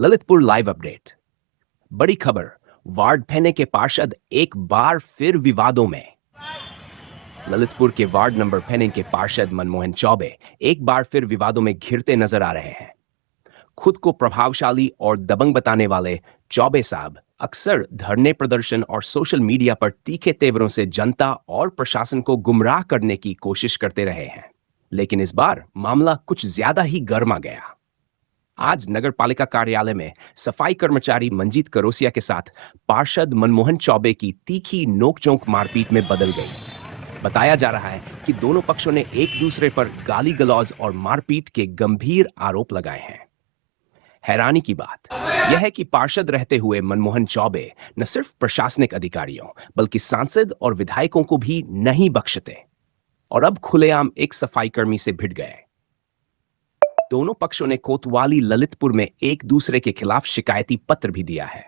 Lalitpur live update. बड़ी खबर, ward फैने के पार्षद एक बार फिर विवादों में। ललितपुर के वार्ड नंबर फैने के पार्षद मनमोहन चौबे एक बार फिर विवादों में घिरते नजर आ रहे हैं। खुद को प्रभावशाली और दबंग बताने वाले चौबे साहब अक्सर धरने प्रदर्शन और सोशल मीडिया पर तीखे तेवरों से जनता और प्रशासन को गुमराह करने की कोशिश करते रहे हैं, लेकिन इस बार मामला कुछ ज्यादा ही गर्मा गया। आज नगर पालिका कार्यालय में सफाई कर्मचारी मंजीत करोसिया के साथ पार्षद मनमोहन चौबे की तीखी नोकझोंक मारपीट में बदल गई। बताया जा रहा है कि दोनों पक्षों ने एक दूसरे पर गाली गलौज और मारपीट के गंभीर आरोप लगाए हैं। हैरानी की बात यह है कि पार्षद रहते हुए मनमोहन चौबे न सिर्फ प्रशासनिक अधिकारियों बल्कि सांसद और विधायकों को भी नहीं बख्शते और अब खुलेआम एक सफाई कर्मी से भिड़ गए। दोनों पक्षों ने कोतवाली ललितपुर में एक दूसरे के खिलाफ शिकायती पत्र भी दिया है।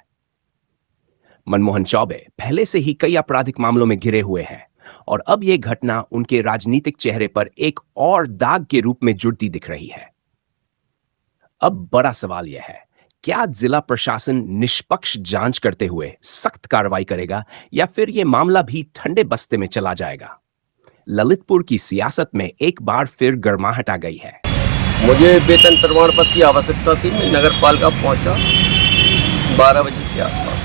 मनमोहन चौबे पहले से ही कई आपराधिक मामलों में घिरे हुए हैं और अब यह घटना उनके राजनीतिक चेहरे पर एक और दाग के रूप में जुड़ती दिख रही है। अब बड़ा सवाल यह है, क्या जिला प्रशासन निष्पक्ष जांच करते हुए सख्त कार्रवाई करेगा या फिर यह मामला भी ठंडे बस्ते में चला जाएगा? ललितपुर की सियासत में एक बार फिर गर्माहट आ गई है। मुझे वेतन प्रमाण पत्र की आवश्यकता थी। मैं नगर पालिका पहुंचा 12 बजे के आसपास।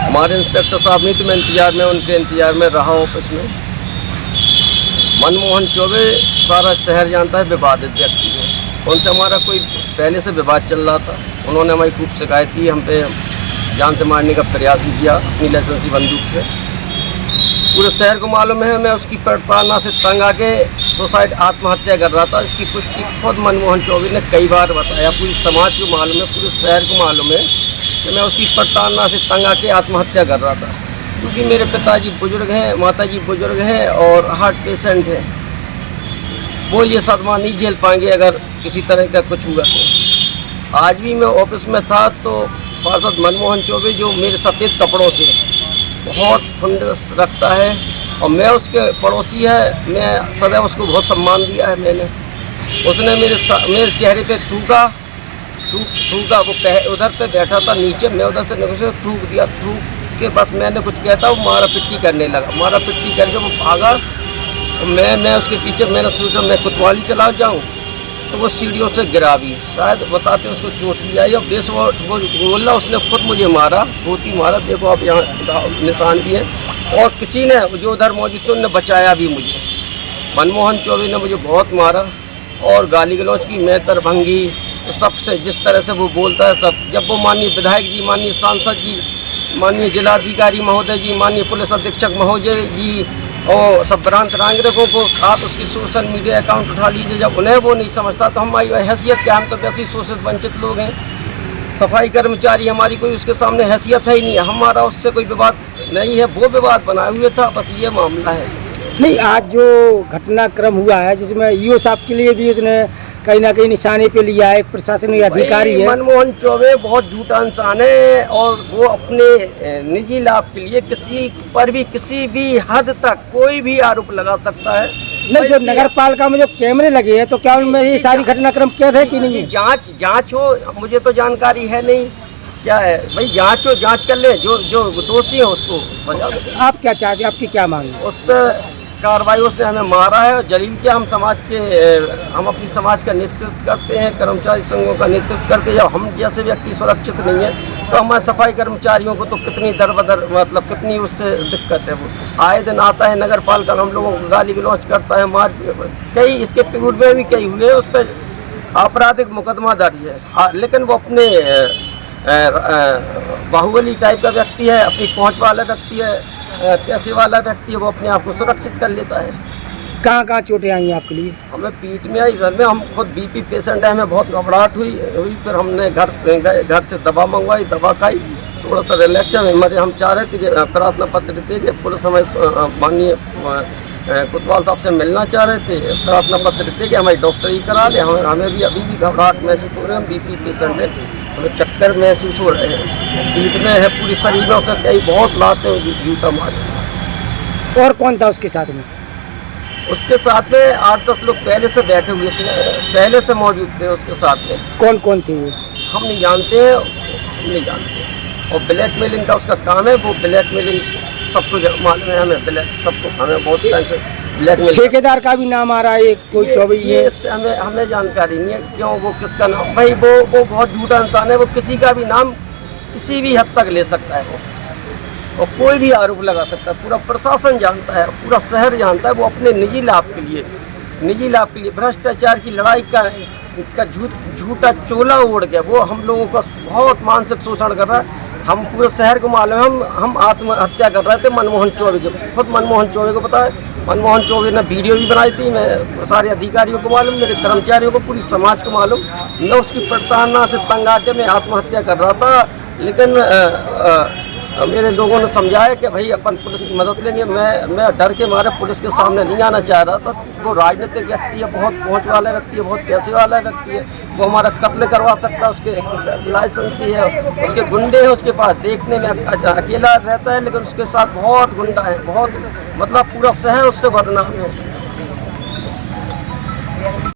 हमारे इंस्पेक्टर साहब नहीं तो मैं उनके इंतजार में रहा ऑफिस में। मनमोहन चौबे सारा शहर जानता है विवादित व्यक्ति है। उनसे हमारा कोई पहले से विवाद चल रहा था। उन्होंने हमारी खूब शिकायत की, हम पे जान से मारने का प्रयास भी किया अपनी लाइसेंसी बंदूक से। पूरे शहर को मालूम है मैं उसकी प्रताड़ना से तंग आके सुसाइड आत्महत्या कर रहा था। इसकी पुष्टि खुद मनमोहन चौबे ने कई बार बताया। पूरे समाज को मालूम है, पूरे शहर को मालूम है कि मैं उसकी प्रताड़ना से तंग आके आत्महत्या कर रहा था। क्योंकि मेरे पिताजी बुजुर्ग हैं, माताजी बुजुर्ग हैं और हार्ट पेशेंट हैं। वो ये सदमा नहीं झेल पाएंगे अगर किसी तरह का कुछ हुआ तो। आज भी मैं ऑफिस में था तो पार्षद मनमोहन चौबे जो मेरे सफ़ेद कपड़ों से बहुत खुंदस रखता है और मैं उसके पड़ोसी है, मैं सदैव उसको बहुत सम्मान दिया है मैंने। उसने मेरे चेहरे पे थूका। वो उधर पे बैठा था नीचे, मैं उधर से निकल थूक दिया। थूक के बस मैंने कुछ कहता, वो मारा पिट्टी करने लगा। मारा पिट्टी करके वो भागा। मैं उसके पीछे, मैंने सोचा मैं कोतवाली चला जाऊँ तो वो सीढ़ियों से गिरा भी, शायद बताते उसको चोट भी आई। और बेस वो बोला उसने खुद मुझे मारा, बहुत ही मारा। देखो आप यहाँ निशान भी है। और किसी ने जो उधर मौजूद थे उन्होंने बचाया भी मुझे। मनमोहन चौबे ने मुझे बहुत मारा और गाली गलौज की। मैं तरभंगी सबसे जिस तरह से वो बोलता है सब, जब वो माननीय विधायक जी, माननीय सांसद जी, माननीय जिलाधिकारी महोदय जी, माननीय पुलिस अधीक्षक महोदय जी और सब भ्रांत नागरिकों को आप उसकी सोशल मीडिया अकाउंट उठा लीजिए। जब उन्हें वो नहीं समझता तो हमारी हैसियत क्या? हम तो वैसे ही शोषित वंचित लोग हैं। सफाई कर्मचारी हमारी कोई उसके सामने हैसियत है ही नहीं। हमारा उससे कोई विवाद नहीं है, वो विवाद बनाए हुए था, बस ये मामला है। नहीं, आज जो घटनाक्रम हुआ है जिसमें ईओ साहब के लिए भी उसने कहीं ना कहीं निशाने पे लिया है, प्रशासनिक अधिकारी है। मनमोहन चौबे बहुत झूठा इंसान है और वो अपने निजी लाभ के लिए किसी पर भी किसी भी हद तक कोई भी आरोप लगा सकता है। नहीं, जो नगर पालिका में जो कैमरे लगे हैं तो क्या उनमें ये सारी घटनाक्रम कैद है कि नहीं? जांच हो, मुझे तो जानकारी है नहीं। क्या है भाई, जांच हो, जांच कर ले। जो दोषी है उसको सजा दे। आप क्या चाहते हैं, आपकी क्या मांग है? उस पर कार्रवाई। उसने हमें मारा है और जलील के हम अपनी समाज का नेतृत्व करते हैं, कर्मचारी संघों का नेतृत्व करते हैं। जब हम जैसे व्यक्ति सुरक्षित नहीं है तो हमारे सफाई कर्मचारियों को तो कितनी दर मतलब कितनी उससे दिक्कत है। वो आए दिन आता है नगर पालिका, हम लोगों को गाली गलौज करता है, मार। कई इसके पूर्व में भी कई हुए, उस पर आपराधिक मुकदमा दर्ज है। लेकिन वो अपने बाहुबली टाइप का व्यक्ति है, अपनी पहुँच वाला व्यक्ति है, पैसे वाला व्यक्ति है, वो अपने आप को सुरक्षित कर लेता है। कहाँ चोटें आई हैं आपके लिए? हमें पीठ में आई, सर में। हम खुद बीपी पेशेंट है, हमें बहुत घबराहट हुई। फिर हमने घर से दवा मंगवाई, दवा खाई, थोड़ा सा रिलैक्शन हमारे। हम चाह रहे थे कि प्रार्थना पत्र दे के पुलिस हमें माननीय कोतवाल साहब से मिलना चाह रहे थे। प्रार्थना पत्र दे के हमारी डॉक्टरी करा ले। हमें भी अभी भी घबराहट महसूस हो रही है। हम बीपी पेशेंट है, हमें चक्कर महसूस हो रहे हैं, पीठ में है, पूरी शरीर में उसका कई बहुत लाते हैं जूता मारे। और कौन था उसके साथ में? उसके साथ में 8-10 लोग पहले से बैठे हुए थे, पहले से मौजूद थे उसके साथ में। कौन कौन थे वो? हम नहीं जानते हैं, नहीं जानते। और ब्लैकमेलिंग का उसका काम है, वो ब्लैकमेलिंग सबको मालूम है, हमें ब्लैक सबको हमें बहुत टाइम से ब्लैकमेल। ठेकेदार का भी नाम आ रहा है, कोई चौबे ये हमें हमें जानकारी नहीं है क्यों वो किसका नाम, भाई वो बहुत झूठा इंसान है, वो किसी का भी नाम किसी भी हद तक ले सकता है वो, और कोई भी आरोप लगा सकता है। पूरा प्रशासन जानता है, पूरा शहर जानता है, वो अपने निजी लाभ के लिए भ्रष्टाचार की लड़ाई का झूठा चोला ओढ़ के वो हम लोगों का बहुत मानसिक शोषण कर रहा है। हम पूरे शहर को मालूम है, हम आत्महत्या कर रहे थे मनमोहन चौबे के, खुद मनमोहन चौबे को पता है। मनमोहन चौबे ने वीडियो भी बनाई थी, मैं सारे अधिकारियों को मालूम, मेरे कर्मचारियों को, पूरी समाज को मालूम। मैं उसकी प्रताड़ना से तंग आके मैं आत्महत्या कर रहा था, लेकिन मेरे लोगों ने समझाया कि भाई अपन पुलिस की मदद लेंगे। मैं डर के मारे पुलिस के सामने नहीं आना चाह रहा था। वो राजनीतिक व्यक्ति है, बहुत पहुंच वाला व्यक्ति है, बहुत पैसे वाला व्यक्ति है, वो हमारा कत्ल करवा सकता है, उसके लाइसेंस ही है, उसके गुंडे हैं उसके पास। देखने में अकेला रहता है लेकिन उसके साथ बहुत गुंडा है, बहुत मतलब पूरा शहर उससे बदनाम है।